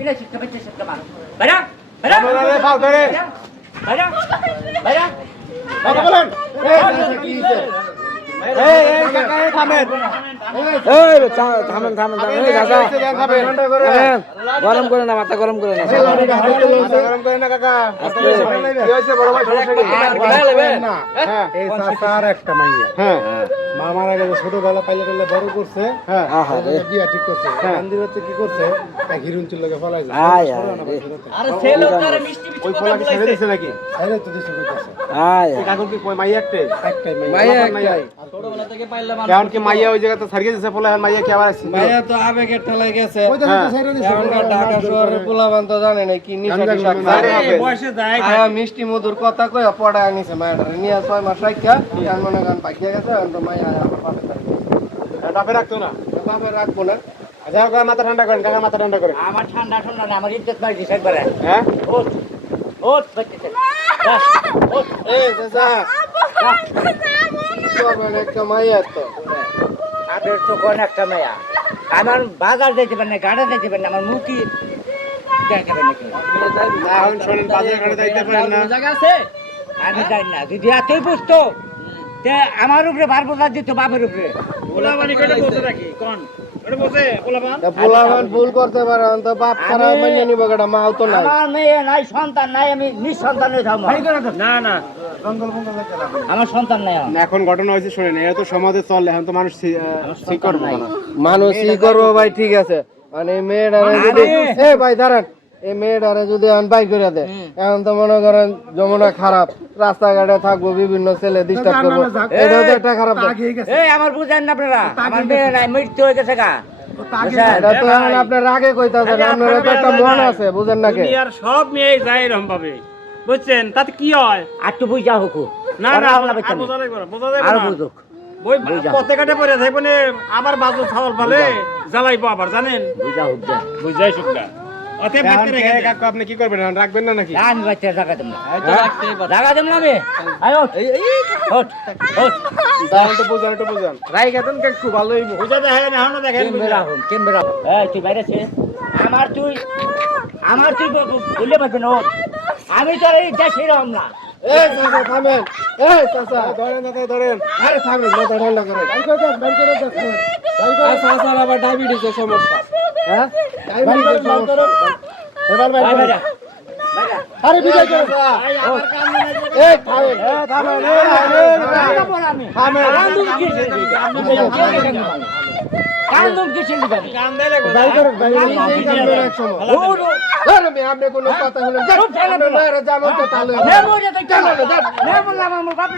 এটা শিক্ষা পেতে শিক্ষা মার বাইরা বাইরা বলে ফাও করে বাইরা বাইরা কথা বলেন কি হইছে এই কাকা থামেন এই থামেন এই কাকা গরম করে না মাথা গরম করে না গরম করে না কাকা আস্তে। কি হইছে বড় ভাই সমস্যা কি না হ্যাঁ এই চাচার একটা মাইয়া হ্যাঁ মামার আগে ছোটবেলা পাইলে পাইলে বড় করছে হ্যাঁ আহা রে বিয়া ঠিক করছে গান্ধী হচ্ছে কি করছে এক হিরুন চুল্লাকে ফলাই যায় আয় আয় রে। আরে ছেলে তারে মিষ্টি মিষ্টি ওই কথা ফলা কি ছেড়ে বলাইছে দিছে নাকি আরে তো দিছে কইতাছে আয় এই কাকুর কি মাইয়া একটা একটাই মাইয়া মাইয়া মাইয়া ছোটবেলা থেকে পাইলাম কেমন কি মাইয়া ওই জায়গাতে ছাড়িয়ে দিছে ফলে এখন মাইয়া কি আবার আসছে মাইয়া তো আবেগের ঠেলায় গেছে কইতাছে তো ছেড়ে দিছে এখনকার ঢাকা শহরের পোলাপান তো জানে না কি নিশা টিশা আরে খায়। বয়সে যায় আয়া মিষ্টি মধুর কথা কই পড়া আনিছে মায়াটারে নিয়ে 6 মাস রাখিয়া গান মনে গান পাকিয়া গেছে এখন তো মাইয়া আবার বাপে থাকে ডাবে রাখতো না বাপে রাখবো না আচ্ছা কাকা মাথা ঠান্ডা করেন কাকা মাথা ঠান্ডা করেন আমার ঠান্ডা ঠান্ডা না আমার ইজ্জত মার দিছে একবারে হ্যাঁ ওঠ ওঠ বাচ্চা ওঠ এই চাচা বাবার একটা মাইয়া তো আপনার তো কোন একটা মেয়া আমার বাজার যেতে পারেন না গাড়ি যেতে পারেন না আমার মুখি দেখতে পারেন নাকি না এখন শোনেন বাজারে ঘাটে যাইতে পারেন না জায়গা আছে আমি জানি না যদি এতই বুঝতো তে আমার উপরে বার বোঝা দিত বাপের উপরে পোলাপান ভুল করতে পারে এখন তো বাপ ছাড়া মাইয়া নিব গেটা মাও তো নাই আমার মেয়ে নাই সন্তান নাই আমি নিঃসন্তান হয়ে থাকবো না না আমার সন্তান নাই আমার। না, এখন ঘটনা হয়েছে শোনেন এটা তো সমাজে চলে এখন তো মানুষ ঠিক করবো না মানুষ কি করবো ভাই ঠিক আছে মানে এই মেয়েটারে যদি এ ভাই দাঁড়ান এই মেয়েটারে যদি এখন বাই করে দেয় এখন তো মনে করেন যমুনা খারাপ রাস্তাঘাটে থাকবো বিভিন্ন ছেলে ডিস্টার্ব করবো এটাও তো একটা খারাপ দিক। এই আমার বুঝেন না আপনারা আমার মেয়ে নাই মৃত্যু হয়ে গেছে গা বুঝছেন? এটা তো এখন আপনার আগে কইতাছেন আপনার তো একটা মন আছে বুঝেন নাকি দুনিয়ার সব মেয়ে যায় এরকম ভাবে বুঝছেন তাতে কি হয় আর তো বুঝা হুকু না না আমরা আর বোঝা লাগবে না, বোঝা যাবে আর না। বুঝুক ওই পথে কাটে পড়ে থাকবে না, আবার বাজু ছাগল পালে জ্বালাইবো আবার জানেন বুঝা হুক দেন বুঝাই শুক্লা অতএব এখন বাড়তে রেখে দেন। কাকু আপনি কি করবেন এখন রাখবেন না নাকি আমি বাচ্চা জায়গা দেব না জায়গা দেব না আমি আয় ওঠ ওঠ ওঠ এখন তো বুঝান একটু বুঝান রাইগাতন কাকু ভালোই বুঝা দেখেন এখনো দেখেন কেমবে রাখুন এই তুই বাইরে ছে আমার তুই বললে পারবেন ওঠ আমি তো এই দেশে রহম না এই চাচা থামেন এই চাচা ধরেন দাদা ধরেন আরে থামেন মাথা ঠান্ডা করে চাচার আবার ডায়াবেটিসের সমস্যা হ্যাঁ ডায়াবেটিসের সমস্যা এবার ভাই বাইরে বাইরে আরে বিজয় করে এই থামেন থামেন আমি কান্দুম কিসের লিগে কান দিলে ভাই করে ভাই করে আপনি কোনো কথা হলেন জানো তো তাহলে নেমো যেতে চলো নেমো আমার বাপ